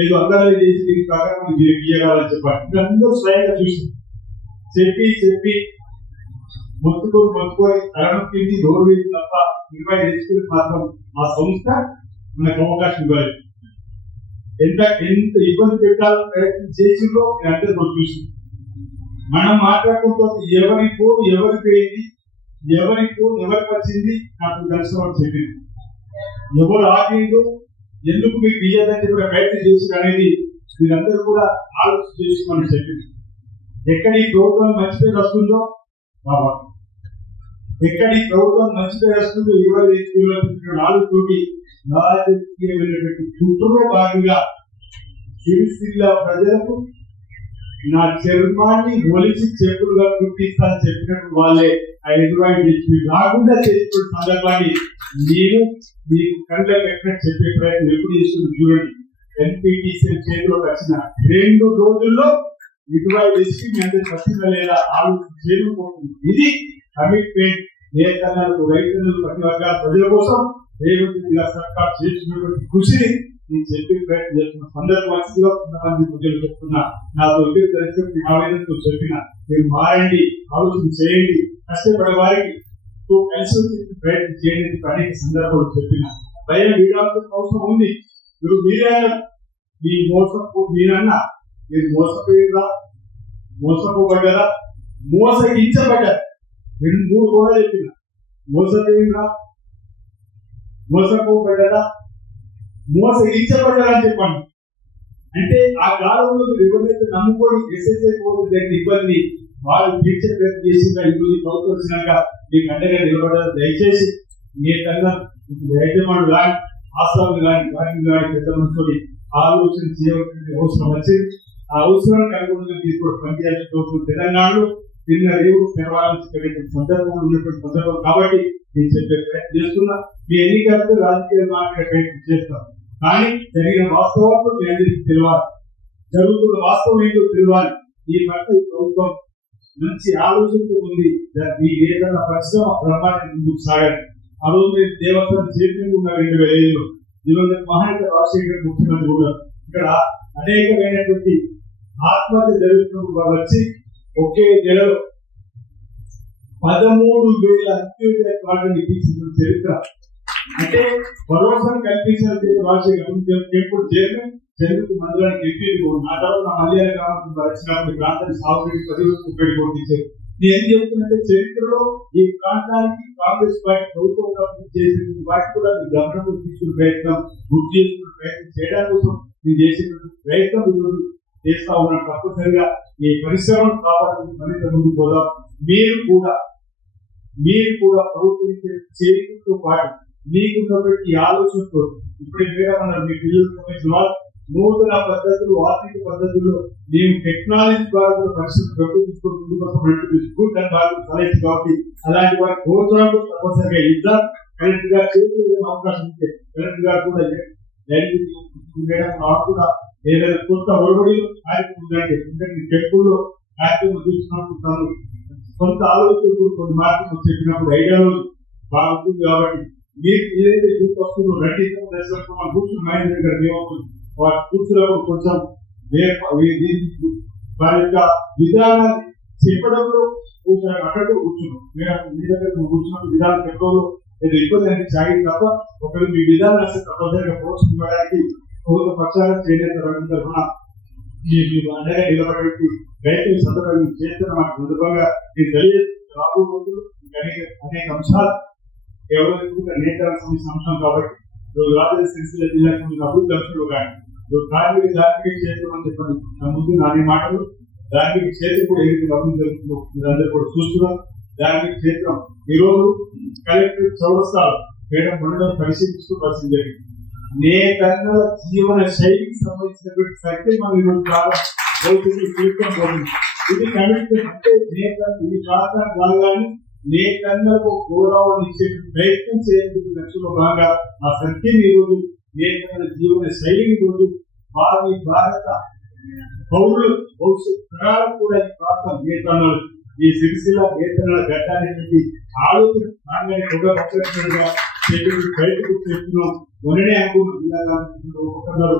ఏదో అందరూ చేసి దీని ప్రకారం మీరు గీయగాలని చెప్పారు. అందరూ స్వయంగా చూసి చెప్పి మొత్తుకొని తలనొప్పింది నోరు వేసి తప్ప 20 HPలకు మాత్రం ఆ సంస్థ మనకు అవకాశం ఇవ్వలేదు. ఎంత ఇబ్బంది పెట్టాలని ప్రయత్నం చేసిందో నేను అందరూ చూసి మనం మాట్లాడుకుంటే ఎవరి ఫోన్ ఎవరికి పోయింది, ఎవరి ఫోన్ ఎవరికి వచ్చింది నాకు దర్శనం చెప్పింది, ఎవరు ఆగిండు, ఎందుకు మీకు బియ్యాలని చెప్పిన ప్రయత్నం చేసి అనేది మీరందరూ కూడా ఆలోచన చేసి మనం చెప్పింది. ఎక్కడ ఈ ప్రభుత్వం మంచి పేరు వస్తుందో బాబా, ఎక్కడ ఈ ప్రభుత్వం మంచి పేరు వస్తుందో 20 HPలో 4 కోటి రాజకీయమైనటువంటి కుట్రలో భాగంగా సిరిసిల్ల ప్రజలకు నా చర్మాన్ని ఒలిచి చెప్పులుగా గుర్తిస్తానని చెప్పినట్టు వాళ్ళే ఆ 20 HP రాకుండా చేసిన సందర్భాన్ని నేను మీకు కంట్రోల్ ఎక్కడ చెప్పే ప్రయత్నం ఎప్పుడు చేస్తుంది చూడండి. ఎన్పీటీసీ చేతిలోకి వచ్చిన 2 రోజుల్లో ఇటువంటి దృష్టి మీ అందరి పట్టిందా లేదా ఆలోచన చేయకపోతుంది. ఇది కమిట్మెంట్. నేతన్నలకు, రైతులకు, ప్రతి వర్గాల ప్రజల కోసం రేవంత్ రెడ్డి గారు సర్కార్ చేస్తున్నటువంటి కృషిని నేను చెప్పే ప్రయత్నం చేస్తున్న సందర్భంగా కొంతమంది ప్రజలు చెప్తున్నా, నాతో తెలిసి ఆవేదనతో చెప్పిన మీరు మారండి, ఆలోచన చేయండి, కష్టపడే వారికి కలిసి వచ్చి ప్రయత్నం చేయండి అనేక సందర్భాలు చెప్పిన భయం వీడాల్సిన అవసరం ఉంది. మీరే మీ మీరన్నా మీరు మోసపోయిరా, మోసపోబడ్డారా, మోసగించబడ్డారు. రెండు మూడు కూడా చెప్పిన మోసపోయిరా, మోసపోబడ్డారా, మోసగించబడ్డారా అని చెప్పండి. అంటే ఆ కాలంలో మీరు ఎవరైతే నమ్ముకొని ఎస్ఎస్ఐ జరిగిన ఇబ్బంది వాళ్ళు తీర్చే ప్రయత్నం చేసిన ఇబ్బంది ప్రభుత్వం వచ్చినాక మీకు అండగా నిలబడ్డారు. దయచేసి మీ కన్నా యజమానులు కానీ ఆశాలు కానీ పెద్ద మనుషులు ఆలోచన చేయవలసిన అవసరం వచ్చింది. ఆ అవసరానికి అనుగుణంగా మీరు కూడా పనిచేయాల్సిన అవసరం తెలంగాణలో నిన్న రేవు తెరవాల్సిన సందర్భంలో ఉన్నటువంటి సందర్భం కాబట్టి నేను చెప్పే ప్రయత్నం చేస్తున్నా. మీ ఎన్నికలతో రాజకీయ మాట్లాడే ప్రయత్నం చేస్తాం, కానీ జరిగిన వాస్తవాలు మీ అందరికీ తెలియాలి, జరుగుతున్న వాస్తవం ఏంటో తెలియాలి. ఈ పట్ల ఈ ప్రభుత్వం మంచి ఆలోచనతో ఉంది. ఈ ఏదైనా పరిశ్రమ బ్రహ్మాండం ముందుకు సాగాలి. ఆ రోజు నేను దేవస్థానం చైర్మన్ ఉన్న 2005లో దివంగత మహానేత రాజశేఖర్ ముఖ్యమంత్రి ఉన్నారు. ఇక్కడ అనేకమైనటువంటి ఆత్మహత్య జరుగుతున్నప్పుడు వాళ్ళు వచ్చి ఒకే నెలలో 13,000 అంత్యోదయ కార్డులు ఇప్పించిన చరిత్ర. అంటే భరోసా కల్పించిన రాజశేఖర్ ఎప్పుడు చైర్మన్ చంద్రుకు మండలానికి ఎంపీలు ఆ తర్వాత నా మలయాళ గ్రామం వచ్చినప్పుడు ప్రాంతాన్ని సాగుబడి 10,30 కోట్లు ఇచ్చారు. నేను ఏం చెప్తున్నంటే చరిత్రలో ఈ ప్రాంతానికి కాంగ్రెస్ పార్టీ ప్రభుత్వం చేసిన వాటి కూడా మీ గమనంలో తీసుకునే ప్రయత్నం, గుర్తు చేసుకునే ప్రయత్నం చేయడం కోసం మీరు చేసేటువంటి ప్రయత్నం ఈరోజు చేస్తా ఉన్నాను. తప్పనిసరిగా ఈ పరిశ్రమను కాపాడుకుని మరింత ముందుకు పోదాం. మీరు కూడా ప్రభుత్వం చేరుతో పాటు మీకున్నటువంటి ఆలోచనతో ఇప్పుడే వేరే మీ పిల్లలకు సంబంధించిన వాళ్ళు నూతన పద్ధతులు, ఆర్థిక పద్ధతుల్లో మేము టెక్నాలజీ ద్వారా పరిస్థితి తీసుకుంటూ కాబట్టి అలాంటి వారి ప్రోత్సాహం తప్పనిసరిగా ఇద్దాం. కరెక్ట్ గా చేసే అవకాశం ఉంటే కరెక్ట్ గా కూడా కూడా ఏదైనా కొత్త ఒడబడిలో కార్యక్రమం టెంపుల్లో కార్యక్రమం చూసినప్పుడు కొంత ఆలోచనలు కొన్ని మార్పులు చెప్పినప్పుడు ఐడియాలజీ బాగుంటుంది. కాబట్టి మీరు ఏదైతే యూత్ వస్తుందో రెడ్డి కూర్చుని మైండ్ దగ్గర ఏమవుతుంది వారి కూర్చున్నప్పుడు కొంచెం వారి యొక్క విధానాన్ని చెప్పడంలో అక్కడితో కూర్చున్నాం. మీ దగ్గర కూర్చున్నప్పుడు విధానం చెప్పడంలో ఏదో ఇబ్బంది అనేది సాగింది తప్ప ఒకరు మీ విధానం అసలు తప్పనిసరిగా ప్రోత్సహించడానికి ప్రభుత్వ పక్షాలను చేయలేని తరఫున మీకు అండగా నిలబడేటువంటి ప్రయత్నం సందర్భంగా చేస్తున్న మాట సందర్భంగా నేను తెలియదు. రాబోయే రోజులు అనేక అంశాలు ఎవరైనా నేతలకు సంబంధించిన అంశం కాబట్టి రాజన్న సిరిసిల్ల జిల్లాకు అభివృద్ధి అంశాలు కానీ కార్మిక ధార్మిక క్షేత్రం అని చెప్పండి ముందు నాని మాటలు ధార్మిక క్షేత్రం కూడా ఏ విధంగా అభివృద్ధి జరుగుతుందో మీరందరూ కూడా చూస్తున్నాం. ధార్మిక క్షేత్రం ఈరోజు కలెక్టర్ చౌరస్తాలు మేడం మండలం పరిశీలిస్తూ జరిగింది. నేతన్నల జీవన శైలికి సంబంధించినటువంటి సత్యం మనం ఈరోజు పోతుంది. ఇది కమిట్మెంట్ అంటే ఇది ప్రాంతానికి వాళ్ళని నేతన్నలకు గౌరవాన్ని ఇచ్చే ప్రయత్నం చేసేందుకు లక్ష్యంలో భాగంగా ఆ సత్యం ఈరోజు నేతన్నల జీవన శైలిని రోజు భారత పౌరులు భవిష్యత్ తరాలకు కూడా ఈ ప్రాంతం నేతన్నలు ఈ సిరిసిల్ల నేతన్నల గడ్డాన్ని ఆలోచన బయటకు చేస్తున్నాం. మొన్ననే అనుకున్న జిల్లా ఒకరు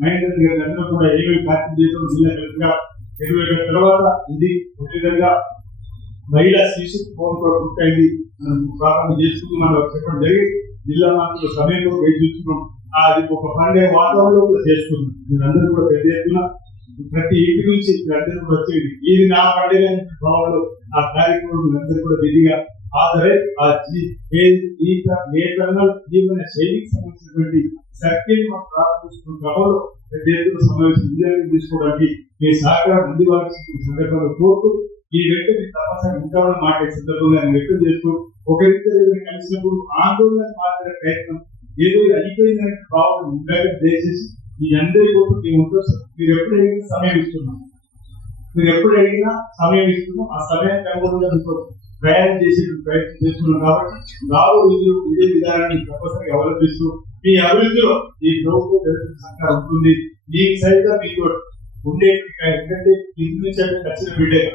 మహేందర్ గారి అందరూ కూడా ఏమేమి కార్యక్రమం చేస్తాం జిల్లా కలెక్టర్గా 20 తర్వాత ఇది ఒక విధంగా మహిళా శిశు ఫోన్ కూడా పూర్తయింది. ప్రారంభం చేసుకుంటూ మనం చెప్పడం జరిగింది. జిల్లా మంత్రుల సమయంలో వేచి చూస్తున్నాం. అది ఒక పండుగ వాతావరణంలో కూడా చేస్తున్నాం. మీరందరూ కూడా పెద్ద ఎత్తున ప్రతి ఇంటి నుంచి మీరందరూ కూడా వచ్చేది ఇది నా పండుగ భావంలో ఆ కార్యక్రమం మీరందరూ కూడా విధిగా హాజరై ఆ నేతన్నల జీవన శైలికి సంబంధించినటువంటి శక్తిని మనం ప్రారంభిస్తున్న క్రమంలో పెద్ద ఎత్తున సమావేశం విజయాన్ని తీసుకోవడానికి మీ సహకారం అందివ్వాల్సిన సందర్భంగా కోరుతూ ఈ వ్యక్తి తప్పనిసరి ఉంటామని మాట్లాడే సందర్భంగా వ్యక్తం చేస్తూ ఒకరితో కలిసినప్పుడు ఆందోళన మాట్లాడే ప్రయత్నం ఏదో అయిపోయిందని భావన ఉండగా దయచేసి మీ అందరి కోసం మేము ఉంటాం. మీరు ఎప్పుడు అడిగినా సమయం ఇస్తున్నాం. ఆ సమయానికి అనుగుణంగా మీకు ప్రయాణం చేసే ప్రయత్నం చేస్తున్నాం. కాబట్టి రాబో రోజులు ఇదే విధానాన్ని తప్పనిసరిగా అవలంబిస్తూ మీ అభివృద్ధిలో ఈ ప్రభుత్వం సహకారం ఉంటుంది. మీకు సైతం మీకు ఉండే ఎందుకంటే ఇంటి నుంచి వచ్చిన బిడ్డగా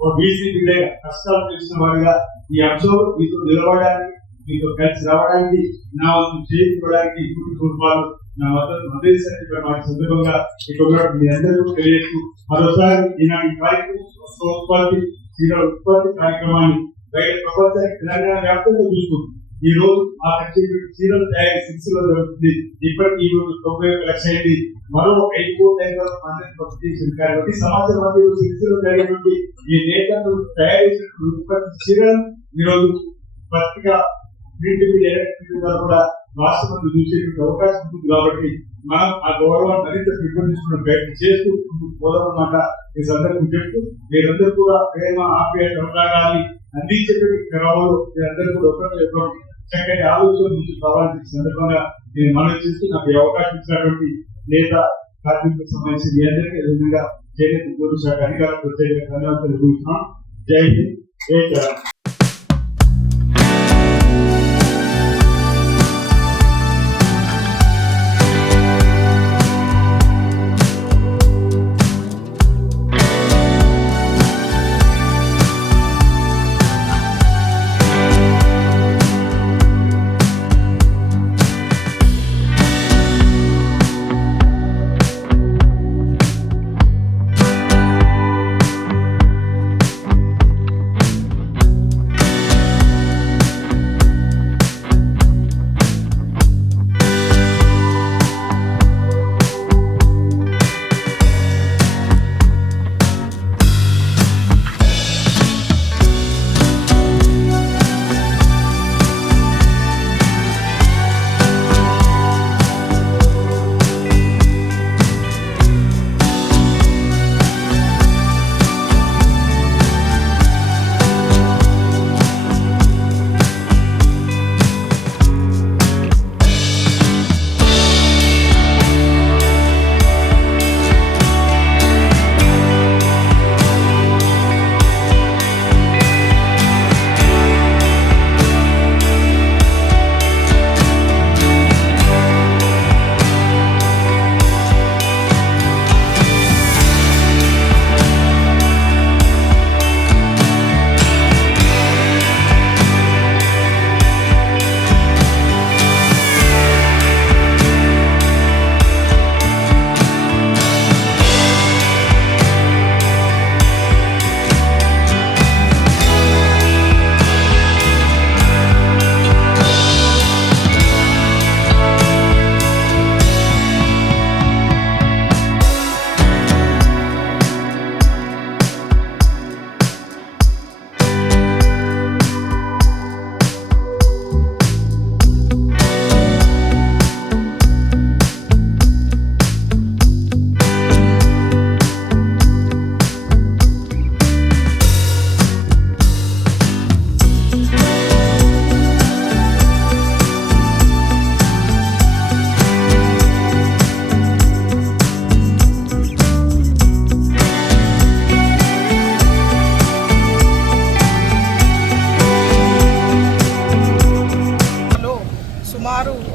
ఒక బీసీ బిడ్డగా కష్టాలు తెలిసిన వాడిగా ఈ అంశంలో మీతో నిలబడడానికి మీతో కలిసి రావడానికి నా వంతు చేయించుకోవడానికి ఇంటి కుటుంబాలు నా మద్దతు అందించడానికి సందర్భంగా ఇక్కడ మీ అందరూ తెలియజేస్తూ మరోసారి ఈనాటి కార్యక్రమం ఉత్పత్తి చీరల ఉత్పత్తి కార్యక్రమాన్ని బయట ప్రపంచానికి తెలంగాణ వ్యాప్తంగా చూస్తుంది. ఈ రోజు ఆ చీరలు తయారీ సిరిసిల్ల జరుగుతుంది. ఇప్పటికి ఈ రోజు 91 లక్షలు అయింది. మరో 5 కోట్ల కాబట్టి సమాజం మధ్య సిరిసిల్ల జరిగినటువంటి ఈ నేతలు తయారు చేసినటువంటి ఉత్పత్తి చీరలు ఈ రోజు పత్రిక ప్రింట్ మీడియా కూడా రాష్ట్రంలో చూసేటువంటి అవకాశం ఉంటుంది. కాబట్టి మనం ఆ గౌరవాన్ని మరింత పెంపొందించుకున్న ప్రయత్నం చేస్తూ పోదామన్నమాట ఈ సందర్భం చెప్తూ మీరందరూ కూడా ప్రేమ ఆప్యాయత అనురాగాన్ని అందించేటువంటి క్రమంలో మీరందరూ కూడా ఒకరితో చక్కటి ఆలోచన నుంచి కావాలని సందర్భంగా నేను మనం చేస్తూ నాకు ఈ అవకాశం ఇచ్చినటువంటి నేత కార్మికులకు సంబంధించి మీ అందరికీ విధంగా చేనేత పోలీసు శాఖ అధికారులకు ప్రత్యేకంగా ధన్యవాదాలు తెలుపుతున్నాం. జై హింద్, జై తెలంగాణ.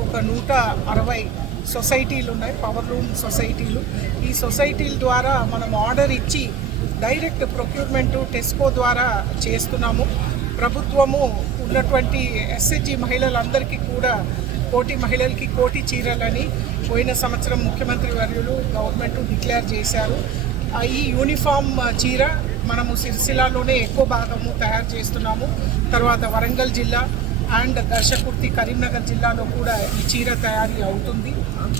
ఒక 160 సొసైటీలు ఉన్నాయి, పవర్ లూమ్ సొసైటీలు. ఈ సొసైటీల ద్వారా మనం ఆర్డర్ ఇచ్చి డైరెక్ట్ ప్రొక్యూర్మెంట్ టెస్కో ద్వారా చేస్తున్నాము. ప్రభుత్వము ఉన్నటువంటి ఎస్హెచ్జి మహిళలందరికీ కూడా కోటి మహిళలకి కోటి చీరలని పోయిన సంవత్సరం ముఖ్యమంత్రి వర్యులు గవర్నమెంట్ డిక్లేర్ చేశారు. ఈ యూనిఫామ్ చీర మనము సిరిసిల్లాలోనే ఎక్కువ భాగము తయారు చేస్తున్నాము. తర్వాత వరంగల్ జిల్లా అండ్ దర్శకుర్తి కరీంనగర్ జిల్లాలో కూడా ఈ చీర తయారీ అవుతుంది.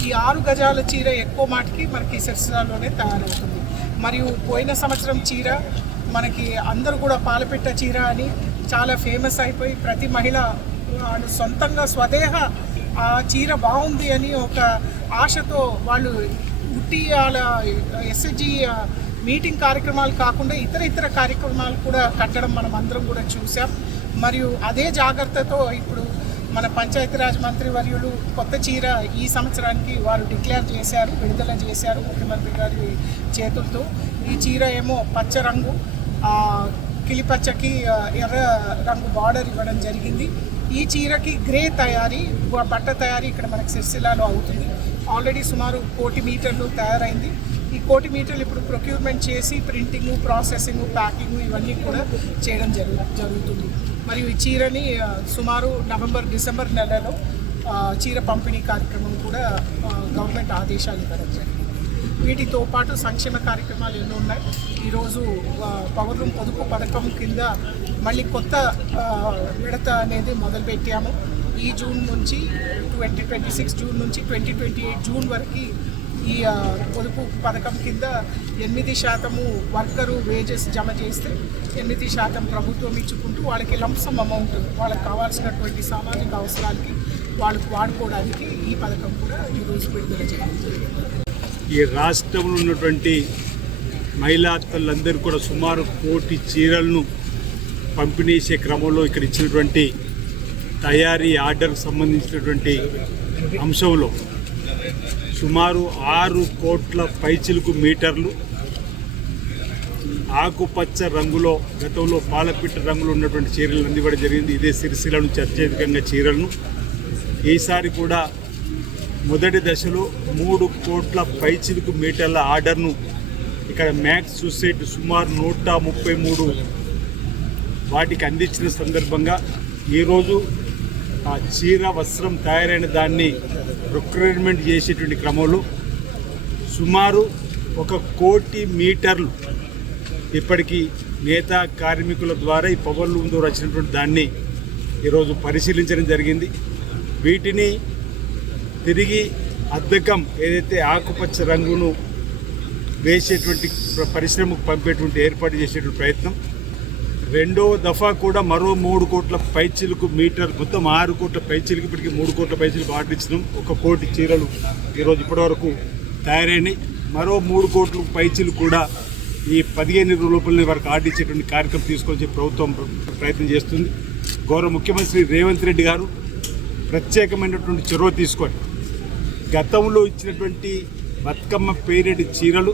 ఈ 6 గజాల చీర ఎక్కువ మాటికి మనకి సిరిసిల్లాలోనే తయారవుతుంది. మరియు పోయిన సంవత్సరం చీర మనకి అందరూ కూడా పాలపిట్ట చీర అని చాలా ఫేమస్ అయిపోయి ప్రతి మహిళ సొంతంగా స్వదేహ ఆ చీర బాగుంది అని ఒక ఆశతో వాళ్ళు ఉట్టి వాళ్ళ ఎస్హెచ్జి మీటింగ్ కార్యక్రమాలు కాకుండా ఇతర కార్యక్రమాలు కూడా కట్టడం మనం అందరం కూడా చూసాం. మరియు అదే జాగ్రత్తతో ఇప్పుడు మన పంచాయతీరాజ్ మంత్రి వర్యులు కొత్త చీర ఈ సంవత్సరానికి వారు డిక్లేర్ చేశారు, విడుదల చేశారు ముఖ్యమంత్రి గారి చేతులతో. ఈ చీర ఏమో పచ్చ రంగు, కిలిపచ్చకి ఎర్ర రంగు బార్డర్ ఇవ్వడం జరిగింది. ఈ చీరకి గ్రే తయారీ, బట్ట తయారీ ఇక్కడ మనకి సిరిసిల్లాలో అవుతుంది. ఆల్రెడీ సుమారు 1 కోటి మీటర్లు తయారైంది. ఈ ఈ 1 కోటి మీటర్లు ఇప్పుడు ప్రొక్యూర్మెంట్ చేసి ప్రింటింగ్, ప్రాసెసింగ్, ప్యాకింగ్ ఇవన్నీ కూడా చేయడం జరుగుతుంది. మరియు ఈ చీరని సుమారు నవంబర్-డిసెంబర్ నెలలో చీర పంపిణీ కార్యక్రమం కూడా గవర్నమెంట్ ఆదేశాలు ఇవ్వడం జరిగింది. వీటితో పాటు సంక్షేమ కార్యక్రమాలు ఎన్నో ఉన్నాయి. ఈరోజు పవర్ లూమ్ పొదుపు పథకం కింద మళ్ళీ కొత్త విడత అనేది మొదలుపెట్టాము. ఈ జూన్ నుంచి 2026 జూన్ నుంచి 2028 జూన్ వరకు ఈ పొదుపు పథకం కింద 8% వర్కరు వేజెస్ జమ చేస్తే 8% ప్రభుత్వం ఇచ్చుకుంటూ వాళ్ళకి లంసమ్ అమౌంట్ వాళ్ళకి కావాల్సినటువంటి సామాజిక అవసరాలకి వాళ్ళకి వాడుకోవడానికి ఈ పథకం కూడా ఈరోజు విడుదల చేయడం జరిగింది. ఈ రాష్ట్రంలో ఉన్నటువంటి మహిళా తల్లందరూ కూడా సుమారు 1 కోటి చీరలను పంపిణీ చేసే క్రమంలో ఇక్కడ ఇచ్చినటువంటి తయారీ ఆర్డర్కు సంబంధించినటువంటి అంశంలో సుమారు 6 కోట్ల పైచిలుకు మీటర్లు ఆకుపచ్చ రంగులో గతంలో పాలపిట్ట రంగులో ఉన్నటువంటి చీరలు అందివ్వడం జరిగింది. ఇదే సిరిసిల్ల నుంచి అత్యధికంగా చీరలను ఈసారి కూడా మొదటి దశలో 3 కోట్ల పైచిలుకు మీటర్ల ఆర్డర్ను ఇక్కడ మ్యాక్స్ సొసైటీ సుమారు 133 వాటికి అందించిన సందర్భంగా ఈరోజు ఆ చీర వస్త్రం తయారైన దాన్ని ప్రొక్యూర్మెంట్ చేసేటువంటి క్రమంలో సుమారు 1 కోటి మీటర్లు ఇప్పటికీ నేతా కార్మికుల ద్వారా ఈ పవర్ లూమ్ ద్వారా వచ్చినటువంటి దాన్ని ఈరోజు పరిశీలించడం జరిగింది. వీటిని తిరిగి అద్దకం ఏదైతే ఆకుపచ్చ రంగును వేసేటువంటి పరిశ్రమకు పంపేటువంటి ఏర్పాటు చేసేటువంటి ప్రయత్నం. రెండవ దఫా కూడా మరో 3 కోట్ల పైచిలుకు మీటర్, మొత్తం 6 కోట్ల పైచిలుకు ఇప్పటికీ 3 కోట్ల పైచిలుకు ఆర్డర్ ఇచ్చినాం. 1 కోటి చీరలు ఈరోజు ఇప్పటివరకు తయారైనాయి. మరో 3 కోట్ల పైచిలు కూడా ఈ 15 లోపలనే వరకు ఆర్డర్ ఇచ్చేటువంటి కార్యక్రమం తీసుకొచ్చి ప్రభుత్వం ప్రయత్నం చేస్తుంది. గౌరవ ముఖ్యమంత్రి రేవంత్ రెడ్డి గారు ప్రత్యేకమైనటువంటి చొరవ తీసుకొని గతంలో ఇచ్చినటువంటి బతుకమ్మ పేరెడి చీరలు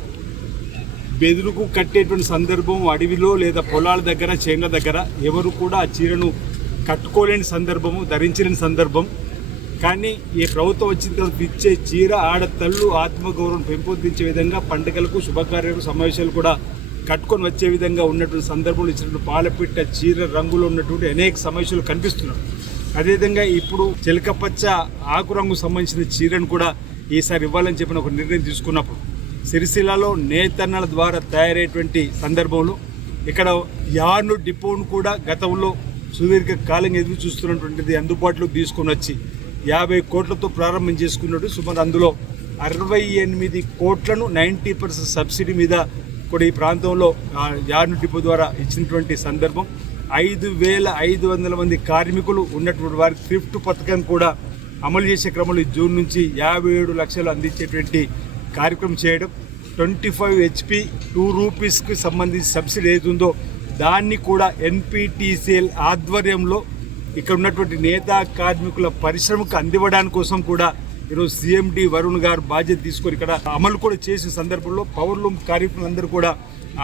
బెదురుకు కట్టేటువంటి సందర్భం అడవిలో లేదా పొలాల దగ్గర, చేనుల దగ్గర ఎవరు కూడా ఆ చీరను కట్టుకోలేని సందర్భము, ధరించలేని సందర్భం. కానీ ఈ ప్రభుత్వం వచ్చిన తర్వాత ఇచ్చే చీర ఆడతళ్ళు ఆత్మగౌరవం పెంపొందించే విధంగా పండుగలకు, శుభకార్యాలకు, సమావేశాలు కూడా కట్టుకొని వచ్చే విధంగా ఉన్నటువంటి సందర్భంలో ఇచ్చినటువంటి పాలపిట్ట చీర రంగులో ఉన్నటువంటి అనేక సమస్యలు కనిపిస్తున్నాయి. అదేవిధంగా ఇప్పుడు చిలకపచ్చ ఆకు రంగు సంబంధించిన చీరను కూడా ఈసారి ఇవ్వాలని చెప్పిన ఒక నిర్ణయం తీసుకున్నప్పుడు సిరిసిల్లలో నేతన్నల ద్వారా తయారయ్యేటువంటి సందర్భంలో ఇక్కడ యార్ను డిపోను కూడా గతంలో సుదీర్ఘ కాలంగా ఎదురు చూస్తున్నటువంటిది అందుబాటులోకి తీసుకొని వచ్చి 50 కోట్లతో ప్రారంభం చేసుకున్నట్టు సుమారు అందులో 68 కోట్లను 90% సబ్సిడీ మీద కూడా ఈ ప్రాంతంలో యార్ను డిపో ద్వారా ఇచ్చినటువంటి సందర్భం. 5,500 మంది కార్మికులు ఉన్నటువంటి వారికి థ్రిఫ్ట్ పథకం కూడా అమలు చేసే క్రమంలో జూన్ నుంచి 57 లక్షలు అందించేటువంటి కార్యక్రమం చేయడం. 25 HP 2 రూపీస్కి సంబంధించి సబ్సిడీ ఏదుందో దాన్ని కూడా NPTCL ఆధ్వర్యంలో ఇక్కడ ఉన్నటువంటి నేతా కార్మికుల పరిశ్రమకు అందివ్వడానికి కోసం కూడా ఈరోజు CMD వరుణ్ గారు బాధ్యత తీసుకొని ఇక్కడ అమలు కూడా చేసిన సందర్భంలో పవర్ లూమ్ కార్మికులందరూ కూడా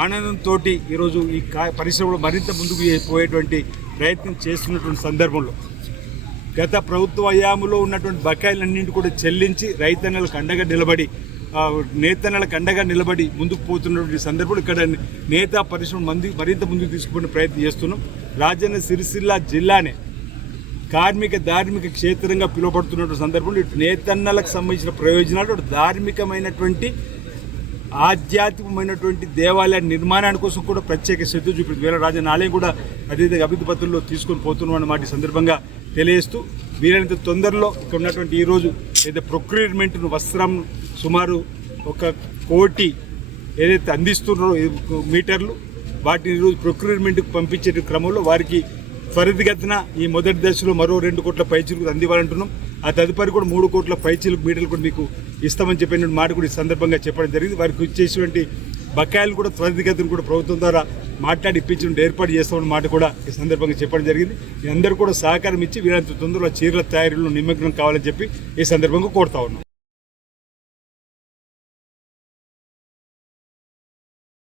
ఆనందంతో ఈరోజు ఈ పరిశ్రమలో మరింత ముందుకు పోయేటువంటి ప్రయత్నం చేస్తున్నటువంటి సందర్భంలో గత ప్రభుత్వ హయాంలో ఉన్నటువంటి బకాయిలన్నింటి కూడా చెల్లించి రైతన్నలకు అండగా నిలబడి, నేతన్నలకు అండగా నిలబడి ముందుకు పోతున్నటువంటి సందర్భంలో ఇక్కడ నేతా పరిశ్రమ మరింత ముందుకు తీసుకునే ప్రయత్నం చేస్తున్నాం. రాజన్న సిరిసిల్ల జిల్లానే కార్మిక ధార్మిక క్షేత్రంగా పిలువబడుతున్నటువంటి సందర్భంలో ఇటు నేతన్నలకు సంబంధించిన ప్రయోజనాలు, ధార్మికమైనటువంటి ఆధ్యాత్మికమైనటువంటి దేవాలయ నిర్మాణాని కోసం కూడా ప్రత్యేక శ్రద్ధ చూపింది. వేల రాజన్న ఆలయం కూడా అదేవిధంగా అభివృద్ధి పత్రంలో తీసుకొని పోతున్నాం అన్నమాట ఈ సందర్భంగా తెలియజేస్తూ వీలైనంత తొందరలో ఇక్కడ ఉన్నటువంటి ఈరోజు ఏదైతే ప్రొక్యూర్మెంట్ను వస్త్రం సుమారు 1 కోటి ఏదైతే అందిస్తున్నారో మీటర్లు వాటిని ఈరోజు ప్రొక్యూర్మెంట్కి పంపించే క్రమంలో వారికి త్వరితగతిన ఈ మొదటి దశలో మరో 2 కోట్ల పైచిలుకు అందివ్వాలంటున్నాం. ఆ తదుపరి కూడా 3 కోట్ల పైచిలుకు మీటర్లు కూడా మీకు ఇస్తామని చెప్పిన మాట కూడా ఈ సందర్భంగా చెప్పడం జరిగింది. వారికి ఇచ్చేటువంటి బకాయిలు కూడా త్వరితగతిని కూడా ప్రభుత్వం ద్వారా మాట్లాడి ఇప్పించడం ఏర్పాటు చేస్తామన్న మాట కూడా ఈ సందర్భంగా చెప్పడం జరిగింది. అందరూ కూడా సహకారం ఇచ్చి వీరంత తొందరలో చీరల తయారీలో నిమగ్నం కావాలని చెప్పి ఈ సందర్భంగా కోరుతా ఉన్నాం.